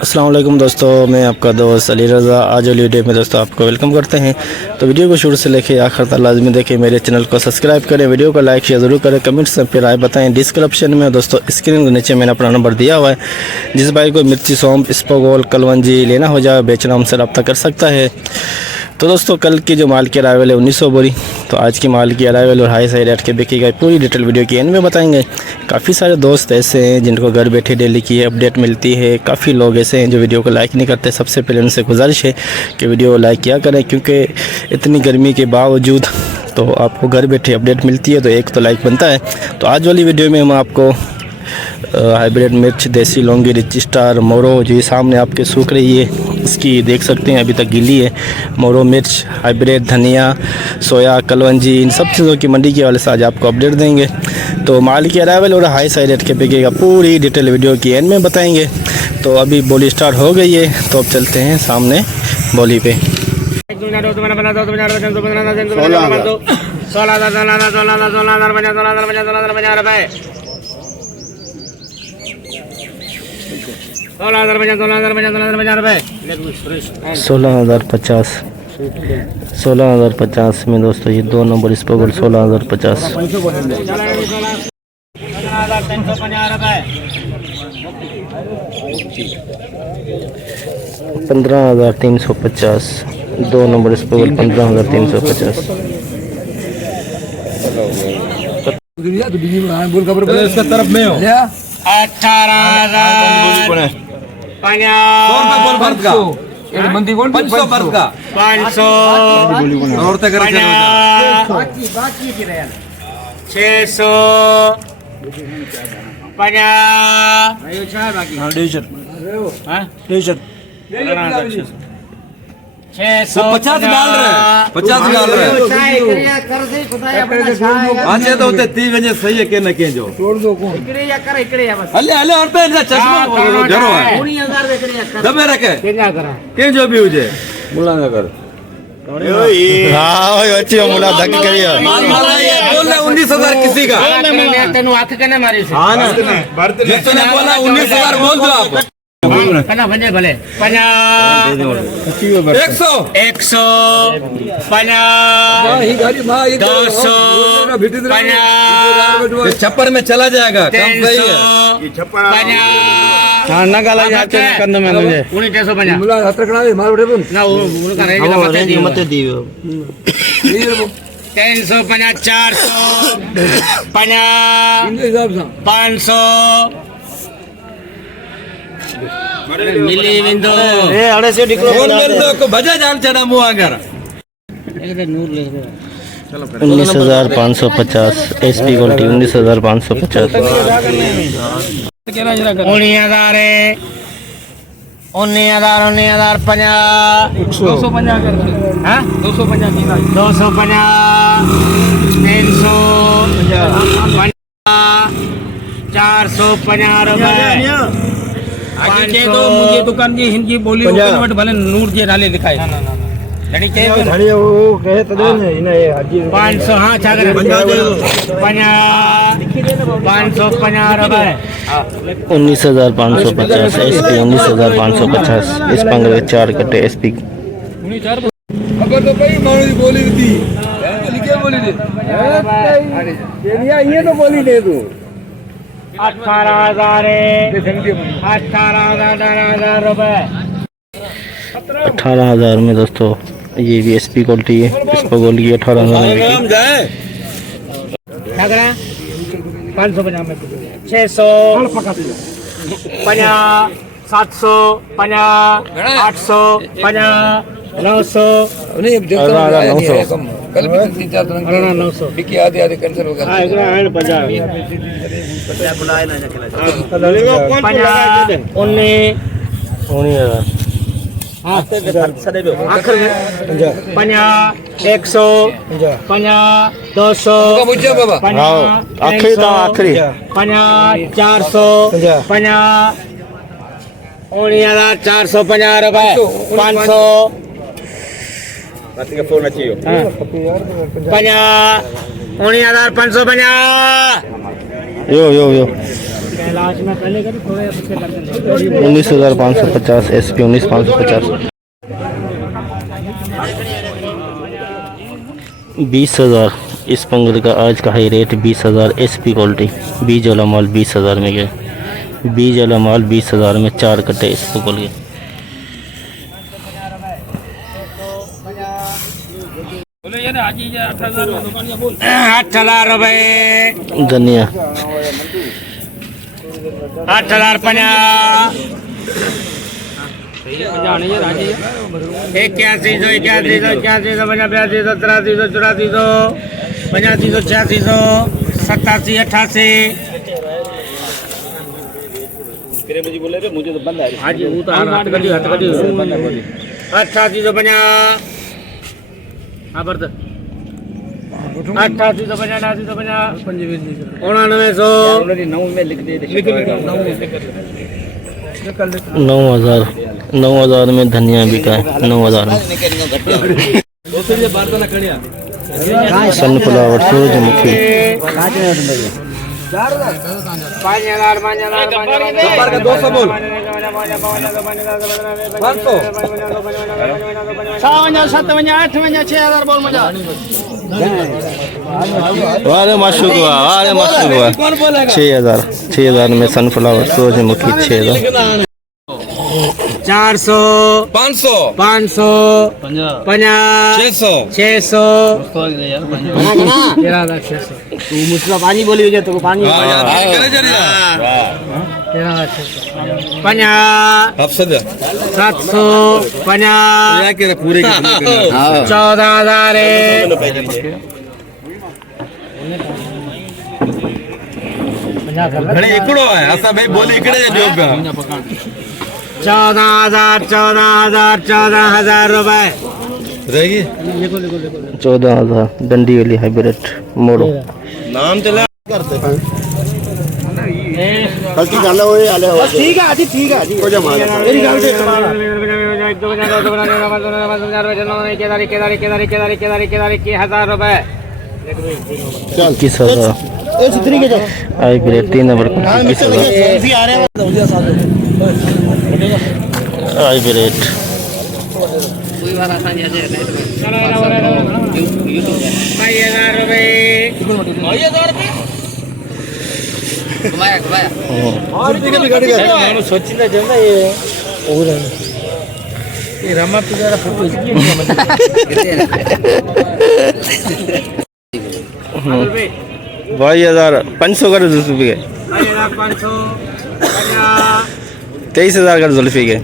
अस्सलाम वालेकुम दोस्तों, मैं आपका दोस्त अली रज़ा। आज वाली वीडियो में दोस्तों आपको वेलकम करते हैं। तो वीडियो को शुरू से लेके आखिर तक लाजमी देखें, मेरे चैनल को सब्सक्राइब करें, वीडियो को लाइक शेयर ज़रूर करें, कमेंट्स में फिर राय बताएं। डिस्क्रिप्शन में दोस्तों स्क्रीन के नीचे मैंने अपना नंबर दिया हुआ है। जिस भाई को मिर्ची, सौंफ, स्पोगोल, कलवंजी लेना हो जाए, बेचना, हमसे रब्ता कर सकता है। तो दोस्तों कल की जो माल की अराइवल है 1900 बोरी, तो आज की माल की अराइवल और हाई साई रेट के बिकेगा पूरी डिटेल वीडियो की एंड में बताएंगे। काफ़ी सारे दोस्त ऐसे हैं जिनको घर बैठे डेली की अपडेट मिलती है। काफ़ी लोग ऐसे हैं जो वीडियो को लाइक नहीं करते। सबसे पहले उनसे गुजारिश है कि वीडियो लाइक किया करें, क्योंकि इतनी गर्मी के बावजूद तो आपको घर बैठे अपडेट मिलती है, तो एक तो लाइक बनता है। तो आज वाली वीडियो में हम आपको हाइब्रिड मिर्च, देसी लौंगी, रिच स्टार, मोरो जो ये सामने आपके सूख रही है, इसकी देख सकते हैं अभी तक गीली है। मोरो मिर्च, हाइब्रिड धनिया, सोया, कलवंजी, इन सब चीज़ों की मंडी के वाले से आज आपको अपडेट देंगे। तो माल की अराइवल और हाई साई रेट के बिकेगा पूरी डिटेल वीडियो की एंड में बताएंगे। तो अभी बोली स्टार्ट हो गई है, तो अब चलते हैं सामने बोली पे। 16,050 में दोस्तों ये 2 नंबर इस पर 16,050। 15,350 2 नंबर इस पर 15,350। इसका तरफ में हो 18,000 मंदी कौन 500 वर्ष का 500 और तक 600 वो 50 डाल रहे 50 डाल रहे आचे तो होते 30 वजह सही है के न के जो छोड़ दो कौन हले हले और पे चश्मा जरो है दबे रखे के जो भी हो जाए मुलांगा कर हाँ भाई अच्छी मुला धक करिए। बोल रहे 19,000 किसी का हाथ करने मारी से हाँ ना जिसने बोला 19,000 बोल दो आप पना भले भले 50 100 100 50 200 50 छप्पर में चला जाएगा काम सही है 50 हाँ ना गाला जाते हैं करने में मुझे 1950 मुला हत्र खड़ा है मार उठे ना उनका रहेगा मत दियो 350 400 50 500 मिली विंदो ए अड़े से डिक्लो फोन कर दो को भजा जान चढ़ा मुंह अगर 19,550 एसपी क्वालिटी 19,550। 19,000 50 250 कर दो हां 250 300 450 रुपए आगे के दो मुझे दुकान की हिंदी बोली बट भले नूर जे नाले लिखाए लड़ी के धड़ी वो कहे तो दे ना ये हाजी 500 हां चागर 50 550 रुपए 19,550 एसपी 19,550 इस पंगले 4 कट्टे एसपी। अगर तो भाई मानो बोली थी लिखे बोली थी ये तो बोली दे तू 18,000 रुपए 18,000 में दोस्तों ये भी एसपी क्वालिटी है। इस पर गोली 18,000 में बिकी। 550 में 600 50 700 50 800 50 900 नहीं अब देखो 900 कल भी 3-4 दिन 900 बिकी आधे कैंसिल हो गया हां एकरा 50 बुलाए ना खेला 19,000 हां आखिर में 50 100 50 200 मुझे बाबा आओ आखिरी तो आखिरी 50 400 50 19,450 रुपए 500 फोन अच्छी हो 50 19,550 यो यो यो 19,550 SP 19,550 20,000 इस पंगल का आज का हाई रेट 20,000 SP क्वालिटी। बीज वाला माल 20,000 में गया। बीज वाला माल 20,000 में 4 कट्टे इस पकल गए। बोले ये ना आज ही 8,000 में दुकान या बोल 8,000 रुपए धनिया 8,050 81 सौ 81 सौ 81 सौ 82 सौ 83 सौ 84 सौ 85 सौ 86 सौ 87 88 बोले रे मुझे तो बंद है आज वो तो हाथ कटी 88 सौ 50 हाँ बर्द 88 सौ 50 88 सौ 50 99 सौ 9 में लिख दे 9,000 में धनिया बिका है। 9,000 में सनफ्लावर सूरजमुखी 5,000 200 बोल 500 वारे माशुआ 6,000 में सनफ्लावर सूरजमुखी 6,000 400 500 500 50 600 तू मुझको पानी बोली हो तो पानी हां यार करे जरिया 50 700 50 या के पूरे के 14,000 घणे इकडो आहे असा भाई बोली इकडे देऊ का 14,000 रुपए रहेगी 14,000 डंडी वाली हाइब्रिड मोड़ो नाम चला करते हैं गलती कर लो ये आले हो ठीक है आजी ठीक है आजी हो जा मार मेरी गल से चल 21,000 इस तरीके से हाइब्रिड 3 नंबर 21,000 भी आ रहे हैं हाइब्रिड 2,000 रुपए और ठीक है बिगड़ गया सोचिंदा जंदा ये रमा पिजारा फोटो इसकी 22,000 500 कर जुल्फी के 500 23,000 कर जुल्फी के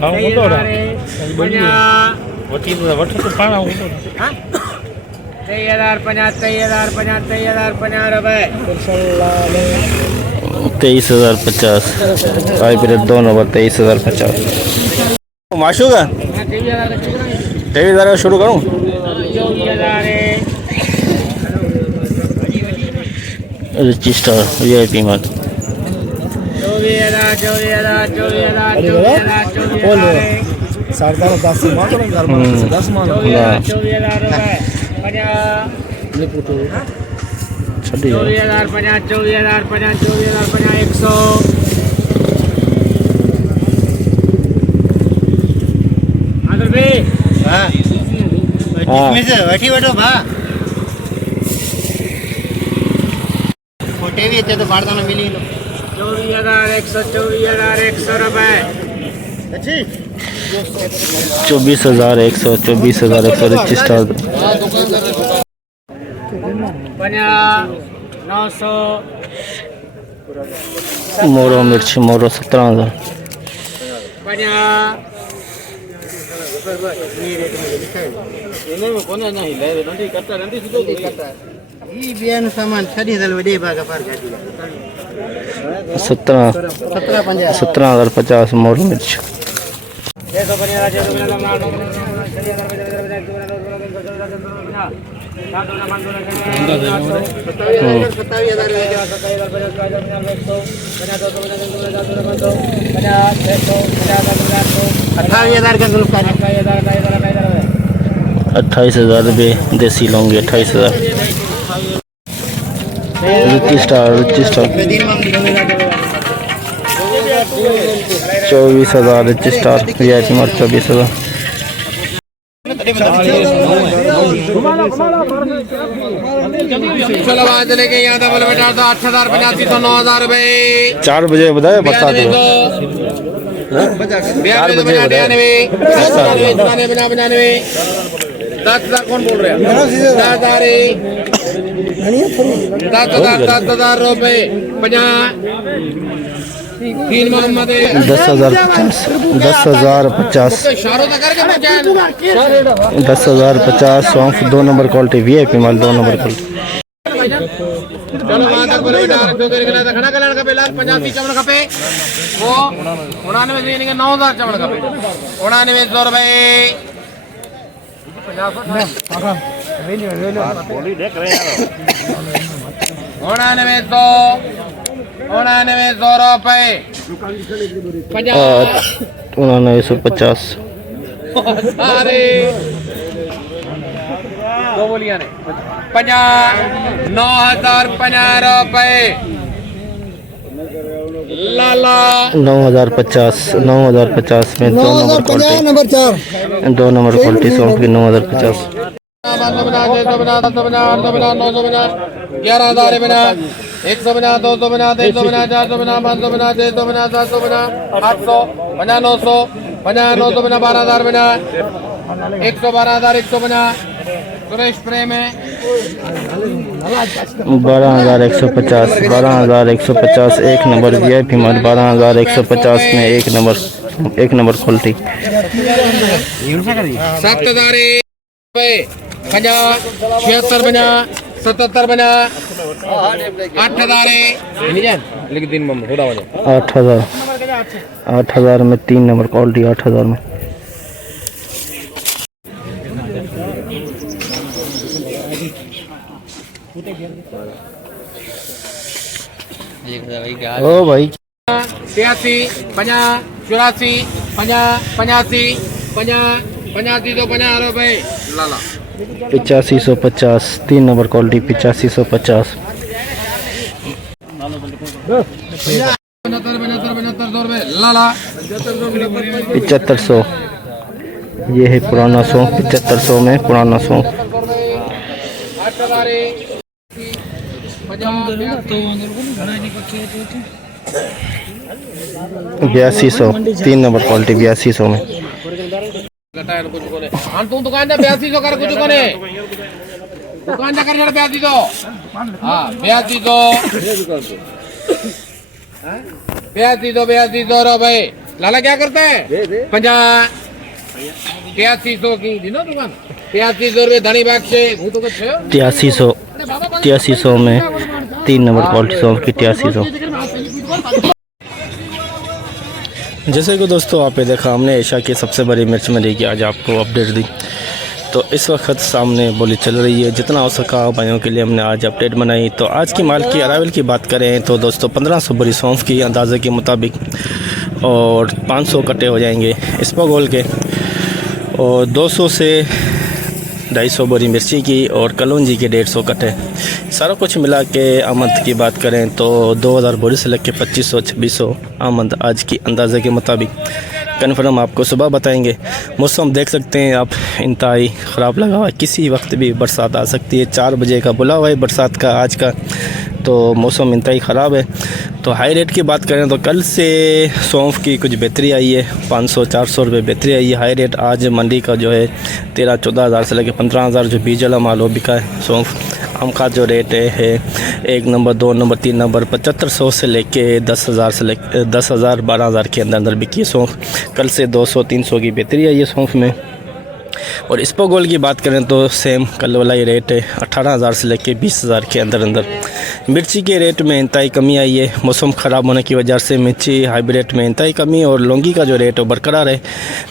23,050 हाइब्रिड 2 नंबर 23,050 माशू का 23,000 का शुरू करूँ रजिस्टर VIP माल 10 मान 10 मान छड़ी 100 बैठी बैठो भा छोटे भी थे तो बारदाना मिली 24,100 रुपए अच्छी 24,100 24,100 रजिस्टर 900 मोरो मिर्च मोरो 17,000 ये बियान सामान छड़ी दल वडे भागा पर गाड़ी 17,050 मोरो मिर्च अट्ठाईस 28,000 रुपये देसी लौंगे 28,000 रजिस्टर 24,000 स्टार VIP माल 24,000। चलो आवाज लेके यहाँ था बोले बेटा 8,000 8500 9,000 रुपए 4 बजे बताया बता दो। 10,000 कौन बोल रहे हैं 10,000 रुपए 50 तीन मोहम्मद 10,050 इशारों तक करके 10,050 सौंफ 2 नंबर क्वालिटी VIP माल 2 नंबर क्वालिटी। चलो वहां तक बोले बेटा खड़ा कलर का लाल 85 चमड़ खपे वो 99 से यानी कि 9,000 चमड़ खपे 9900 रुपए 9900 रुपए 9950 अरे दो बोलियां ने 9,050 रुपए लाला 9,050 में 2 number quality number 4 2 number quality सौंफ की 9,050। 11,000 बिना 100 बिना 200 बिना 300 बिना 400 बिना 500 बिना 600 बिना 700 बिना 800 बिना 900 बिना 12,000 बिना 112,000 100 बिना सुरेश प्रेम है 12,150 1 नंबर VIP माल 12,150 में 1 नंबर क्वालिटी 7,000 रुपए 50 76 बिना 77 बिना 8,000 लेकिन 3 नंबर थोड़ा हो जाए 8,000 में 3 नंबर क्वालिटी 8,000 में। ओ भाई 83 50 84 50 85 50 तो 50 रुपए लाला 8550 3 नंबर क्वालिटी 8550। 75 रुपए लाला 7500 ये है पुराना सौंफ 7500 में पुराना सौंफ 8200 3 नंबर क्वालिटी 8200 में। तू दुकान जा 8200 कर कुछ कोने दुकान जा कर 8200 हां 8200 रुपए लाला क्या करता है 50 8300 की दिनो दुकान 8300 रुपए धनी बाग से वो तो कुछ 8300 में 3 नंबर क्वालिटी सौंफ की 8300। जैसे कि दोस्तों आपने देखा हमने एशिया की सबसे बड़ी मिर्च मंडी की आज आपको अपडेट दी। तो इस वक्त सामने बोली चल रही है, जितना हो सका भाइयों के लिए हमने आज अपडेट बनाई। तो आज की माल की अरावल की बात करें तो दोस्तों 1500 बोरी सौंफ की अंदाजे के मुताबिक और 500 कट्टे हो जाएंगे इसबगोल के और 200 से 250 बोरी मिर्ची की और कलौंजी के 150 कट्टे। सारा कुछ मिला के आमद की बात करें तो 2000 बोरी से लेकर 2500-2600 आमद आज की अंदाजे के मुताबिक कन्फर्म आपको सुबह बताएंगे। मौसम देख सकते हैं आप इंतहाई ख़राब लगा हुआ है, किसी वक्त भी बरसात आ सकती है। 4 बजे का बुला हुआ है बरसात का आज का, तो मौसम इंतहाई ख़राब है। तो हाई रेट की बात करें तो कल से सौंफ की कुछ बेहतरी आई है, 500-400 रुपये बेहतरी आई है। हाई रेट आज मंडी का जो है 13-14 हज़ार से लेकर 15 हज़ार जो बीज वाला माल हो बिका है सौंफ। आम का जो रेट है 1 नंबर 2 नंबर 3 नंबर 7500 से लेके 10,000 से लेकर 10,000 12,000 के अंदर बिकी है सौंफ। कल से 200-300 की बेहतरी आई है सौंफ में। और इसबगोल की बात करें तो सेम कल वाला ही रेट है 18,000 से लेके 20,000 के अंदर। मिर्ची के रेट में इंतहाई कमी आई है, मौसम ख़राब होने की वजह से मिर्ची हाइब्रिड में इंतहाई कमी। और लौंगी का जो रेट है बरकरार है।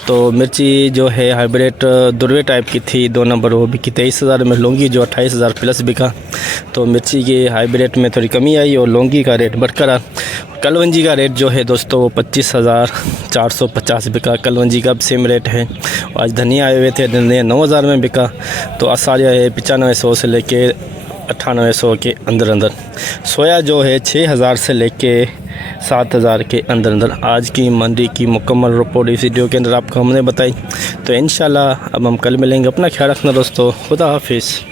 तो मिर्ची जो है हाइब्रिड दुर्वे टाइप की थी 2 नंबर, वो बिकी 23,000 में। लौंगी जो 28,000 प्लस बिका। तो मिर्ची के हाइब्रिड में थोड़ी कमी आई और लौंगी का रेट बरकरार। कलवंजी का रेट जो है दोस्तों वो 25,450 बिका। कलवंजी का सेम रेट है। आज धनिया आए हुए थे, धनिया 9,000 में बिका। तो आसारिया है 9500 से लेके 9800 के अंदर अंदर। सोया जो है 6000 से लेके 7000 के अंदर अंदर। आज की मंडी की मुकम्मल रिपोर्ट इस वीडियो के अंदर आपको हमने बताई। तो इंशाल्लाह अब हम कल मिलेंगे। अपना ख्याल रखना दोस्तों। खुदा हाफिज़।